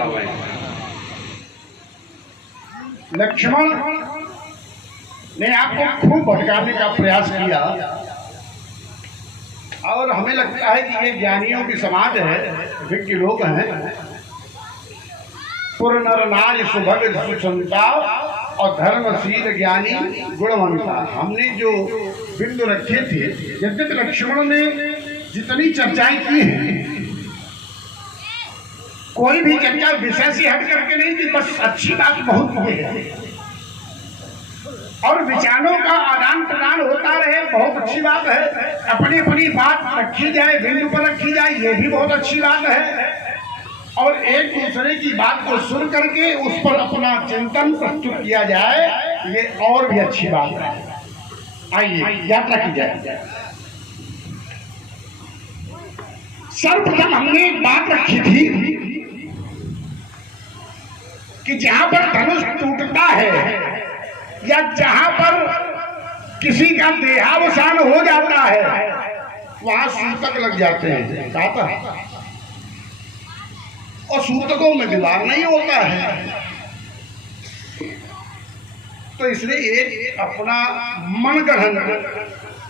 बताओ। लक्ष्मण ने आपको खूब भटकाने का प्रयास किया और हमें लगता है कि ये ज्ञानियों की समाज है, विज्ञ लोग हैं। पुर नर नाज सुभग सुसंता और धर्मशील ज्ञानी गुणवंता। हमने जो बिंदु रखे थे, यद्यपि लक्ष्मण ने जितनी चर्चाएं की हैं, कोई भी चर्चा विषय से हट करके नहीं थी, बस अच्छी बात बहुत की है और विचारों का आदान प्रदान होता रहे, बहुत अच्छी बात है। अपनी अपनी बात रखी जाए, बिंदु पर रखी जाए, ये भी बहुत अच्छी बात है। और एक दूसरे की बात को सुन करके उस पर अपना चिंतन प्रस्तुत किया जाए, ये और भी अच्छी बात है। आइए यात्रा की जाए। सर्वप्रथम हमने एक बात रखी थी कि जहां पर धनुष टूटता है या जहां पर किसी का देहावसान हो जाता है, वहां सूतक लग जाते हैं। कहता है और सूतकों में विवाह नहीं होता है, तो इसलिए एक अपना मनगढ़ंत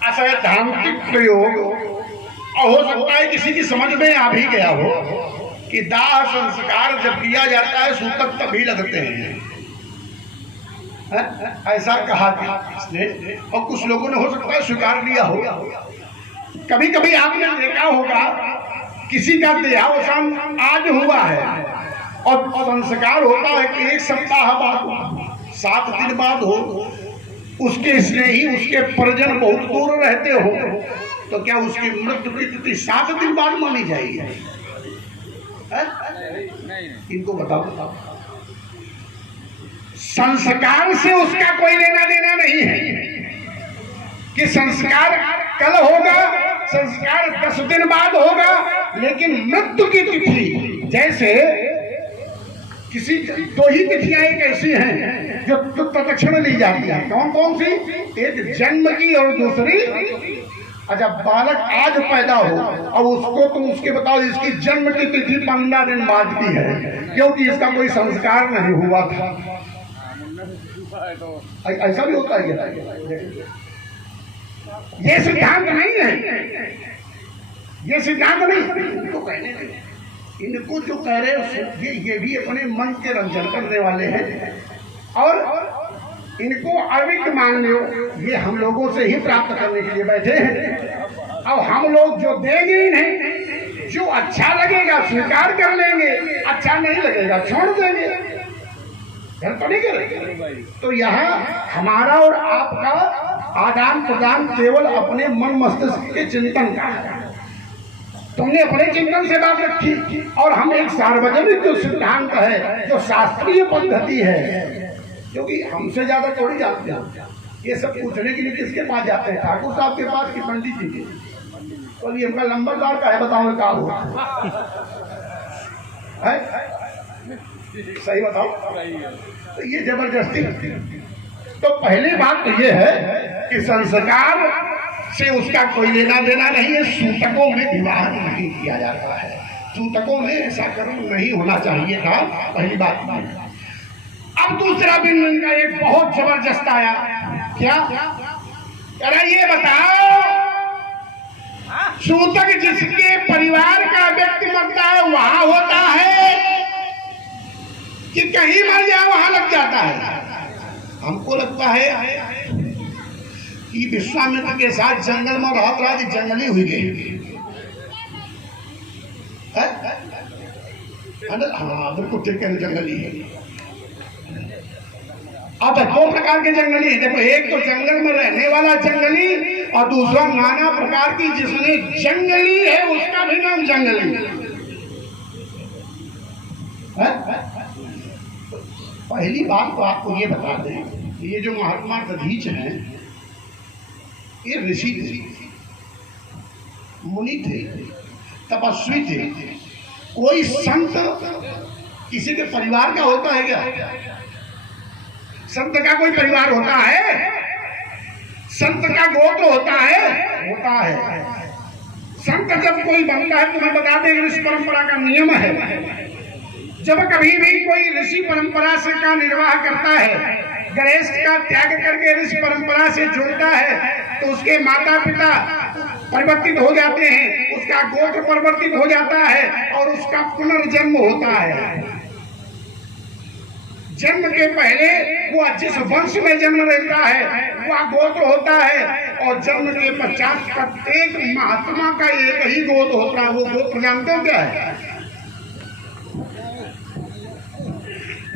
असैद्धांतिक प्रयोग, और हो सकता है किसी की समझ में आ भी गया हो कि दाह संस्कार जब किया जाता है सूतक तभी लगते हैं, ऐसा कहा था इसने। और कुछ लोगों ने हो सकता है स्वीकार लिया होगा। कभी कभी आपने देखा होगा किसी का देहावसान आज हुआ है और संस्कार होता है कि एक सप्ताह बाद, 7 दिन बाद हो, उसके स्नेही उसके परिजन बहुत दूर रहते हो, तो क्या उसकी मृत्यु की तिथि 7 दिन बाद मानी जाएगी? इनको बताओ। संस्कार से उसका कोई लेना देना नहीं है कि संस्कार कल होगा, संस्कार 10 दिन बाद होगा, लेकिन मृत्यु की तिथि, जैसे किसी 2 ही तिथियां एक ऐसी हैं जो तत्क्षण ली जाती है। कौन कौन सी? एक जन्म की और दूसरी, अच्छा बालक आज पैदा हो और उसको तुम उसके बताओ इसकी जन्म की तिथि 15 दिन बाद की है, क्योंकि इसका कोई संस्कार नहीं हुआ था। ऐसा भी होता है। ये सिद्धांत नहीं है, ये सिद्धांत नहीं। इनको कहने नहीं, इनको जो कह रहे हैं ये भी अपने मन के रंजन करने वाले हैं और इनको अविज्ञ मान लो, ये हम लोगों से ही प्राप्त करने के लिए बैठे हैं। और हम लोग जो देंगे ही नहीं, जो अच्छा लगेगा स्वीकार कर लेंगे, अच्छा नहीं लगेगा छोड़ देंगे, तो नहीं करेंगे। तो यहाँ हमारा और आपका आदान प्रदान केवल अपने मन मस्तिष्क के चिंतन का है। तुमने अपने चिंतन से बात रखी और हम एक सार्वजनिक जो सिद्धांत है, जो शास्त्रीय पद्धति है, क्योंकि हमसे ज्यादा थोड़ी जानते हैं। ये सब पूछने के लिए किसके पास जाते हैं? ठाकुर साहब के पास कि पंडित जी के? तो ये हमका नंबरदार का है, बताओ क्या हुआ है? सही बताओ। तो ये जबरदस्ती। तो पहली बात तो ये है कि संस्कार से उसका कोई लेना देना नहीं है। सूतकों में विवाह नहीं किया जाता है, सूतकों में ऐसा कर्म नहीं होना चाहिए था, पहली बात। अब दूसरा बिंदु इनका एक बहुत जबरदस्त आया। क्या? अरे ये बताओ, सूतक जिसके परिवार का व्यक्ति मरता है वहां होता है कि कहीं मर जाए वहां लग जाता है? हमको लगता है कि विश्वामित्र के साथ जंगल में रात रात जंगली हुई गई। हाँ बिल्कुल ठीक है, जंगली है। अब 2 प्रकार के जंगली है। देखो, एक तो जंगल में रहने वाला जंगली और दूसरा नाना प्रकार की जिसने जंगली है उसका भी नाम जंगली है। पहली बात तो आपको ये बता दें, ये जो महात्मा दधीच हैं, ये ऋषि थे, मुनि थे, तपस्वी थे। कोई संत किसी के परिवार का होता है क्या? संत का कोई परिवार होता है? संत का गोत्र होता है? होता है। संत जब कोई बनता है, तुम्हें बता दें, इस परंपरा का नियम है जब कभी भी कोई ऋषि परंपरा से का निर्वाह करता है, गणेश का त्याग करके ऋषि परंपरा से जुड़ता है, तो उसके माता पिता परिवर्तित हो जाते हैं, उसका गोत्र परिवर्तित हो जाता है और उसका पुनर्जन्म होता है। जन्म के पहले वो जिस वंश में जन्म लेता है वह गोत्र होता है, और जन्म के पश्चात प्रत्येक महात्मा का एक ही गोत्र होता है। वो गोत्र जानते हो क्या है?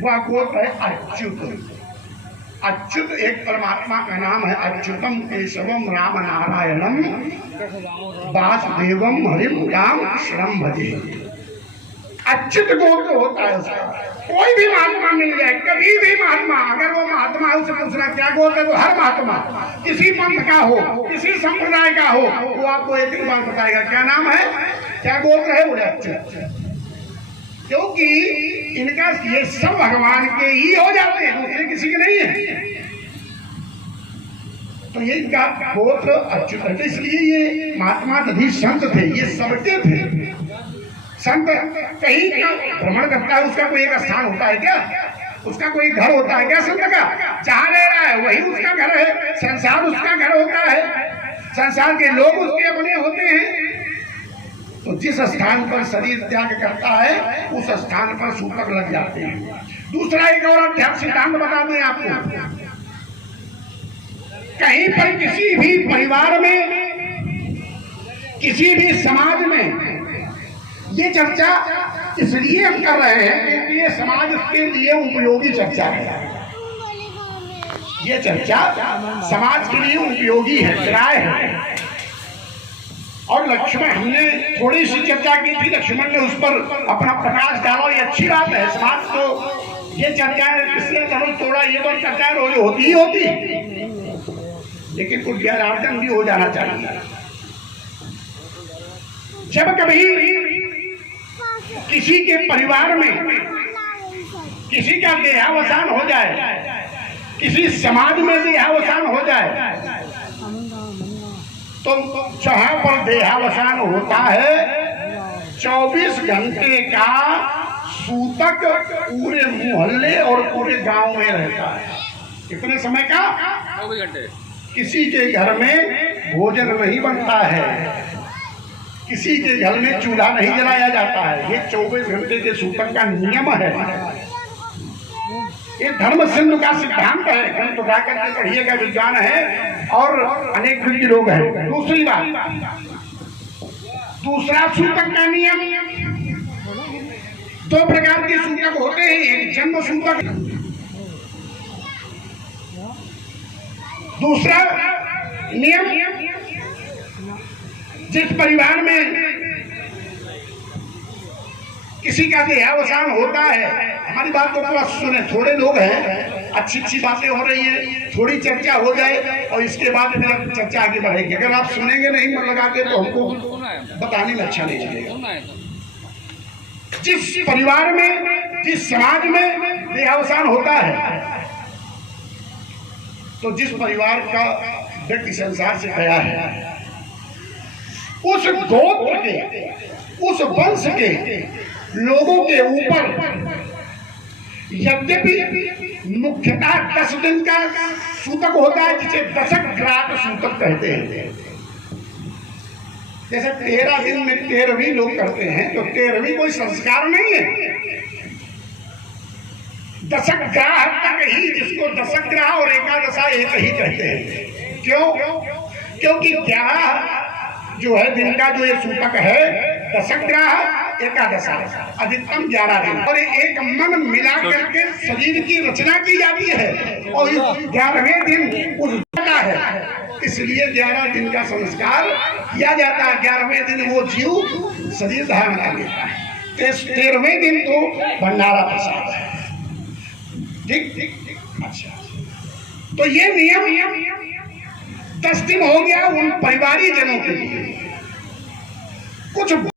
वह गोत्र है अच्युत। अच्युत एक परमात्मा का नाम है। अच्युतम केशवम राम नारायणम वासुदेवम हरिम राम कृष्णम भजे। अच्युत गोत्र होता है उसका। कोई भी महात्मा मिल जाए, कभी भी महात्मा, अगर वो महात्मा है उसे पूछना क्या गोत्र है, तो हर महात्मा किसी पंथ का हो, किसी संप्रदाय का हो, वो आपको एक ही बात बताएगा क्या नाम है, क्या गोत्र है, वो अच्युत। क्योंकि इनका ये सब भगवान के ही हो जाते हैं, दूसरे किसी के नहीं है। तो ये इनका गोत्र अच्युत है। इसलिए ये महात्मा तभी संत थे, ये सबके थे। संत कहीं का भ्रमण करता है, उसका कोई एक स्थान होता है क्या? उसका कोई घर होता है क्या संत का? जहां रह रहा है वही उसका घर है, संसार उसका घर होता है, संसार के लोग उसके अपने होते हैं। तो जिस स्थान पर शरीर त्याग करता है उस स्थान पर सूतक लग जाते हैं। दूसरा एक और अध्यात्म सिद्धांत बता दें आपको। कहीं पर किसी भी परिवार में, किसी भी समाज में ये चर्चा इसलिए हम कर रहे हैं क्योंकि ये समाज के लिए उपयोगी चर्चा है। ये चर्चा समाज के लिए उपयोगी है, राय है। और लक्ष्मण, हमने थोड़ी सी चर्चा की थी, लक्ष्मण ने उस पर अपना प्रकाश डाला। ये अच्छी बात है। समाज तो ये चर्चा किसने धनुष तोड़ा, ये तो चर्चा रोज होती ही होती, लेकिन कुछ ज्ञानार्जन भी हो जाना चाहिए। जब कभी किसी के परिवार में किसी का देहावसान हो जाए, किसी समाज में देहावसान हो जाए, तो जहां पर देहावसान होता है 24 घंटे का सूतक पूरे मोहल्ले और पूरे गांव में रहता है। कितने समय का? 24 घंटे। किसी के घर में भोजन नहीं बनता है, किसी के घर में चूल्हा नहीं जलाया जाता है। ये 24 घंटे के सूतक का नियम है। ये धर्म सिंधु का सिद्धांत है। ग्रंथ उठा करके पढ़िएगा, विद्वान है और अनेक कृति लोग हैं। दूसरी बात, दूसरा सूतक का नियम, 2 प्रकार के सूतक होते हैं। एक जन्म सूतक, दूसरा नियम जिस परिवार में किसी का देहावसान होता है। हमारी बात को थोड़ा सुने, थोड़े लोग हैं, अच्छी अच्छी बातें हो रही है, थोड़ी चर्चा हो जाए और इसके बाद फिर चर्चा आगे बढ़ेगी। अगर आप सुनेंगे नहीं मन लगा के तो हमको बताने में अच्छा नहीं लगेगा। जिस परिवार में, जिस समाज में देहावसान होता है, तो जिस परिवार का व्यक्ति संसार से गया है, उस गोत्र के, उस वंश के लोगों के ऊपर यद्यपि मुख्यतः 10 दिन का सूतक होता है, जिसे दशक ग्राह सूतक कहते हैं। जैसे 13 दिन में 13वीं लोग करते हैं, तो 13वीं कोई संस्कार नहीं है। दशक ग्राह तक ही, जिसको दशक ग्राह और एकादशा एक ही कहते हैं। क्यों? क्योंकि 11 जो है दिन का जो ये सूतक है, दशक ग्राह एकादशा, अधिकतम 11 दिन, और एक मन मिला करके शरीर की रचना की जाती है और 11वें दिन उठता है। इसलिए 11 दिन का संस्कार किया जाता है। 11वें दिन वो जीव शरीर धारण कर लेता है। 13वें दिन तो भंडारा प्रसाद है। ठीक। अच्छा, तो ये नियम 10 दिन हो गया उन परिवारी जनों के लिए। कुछ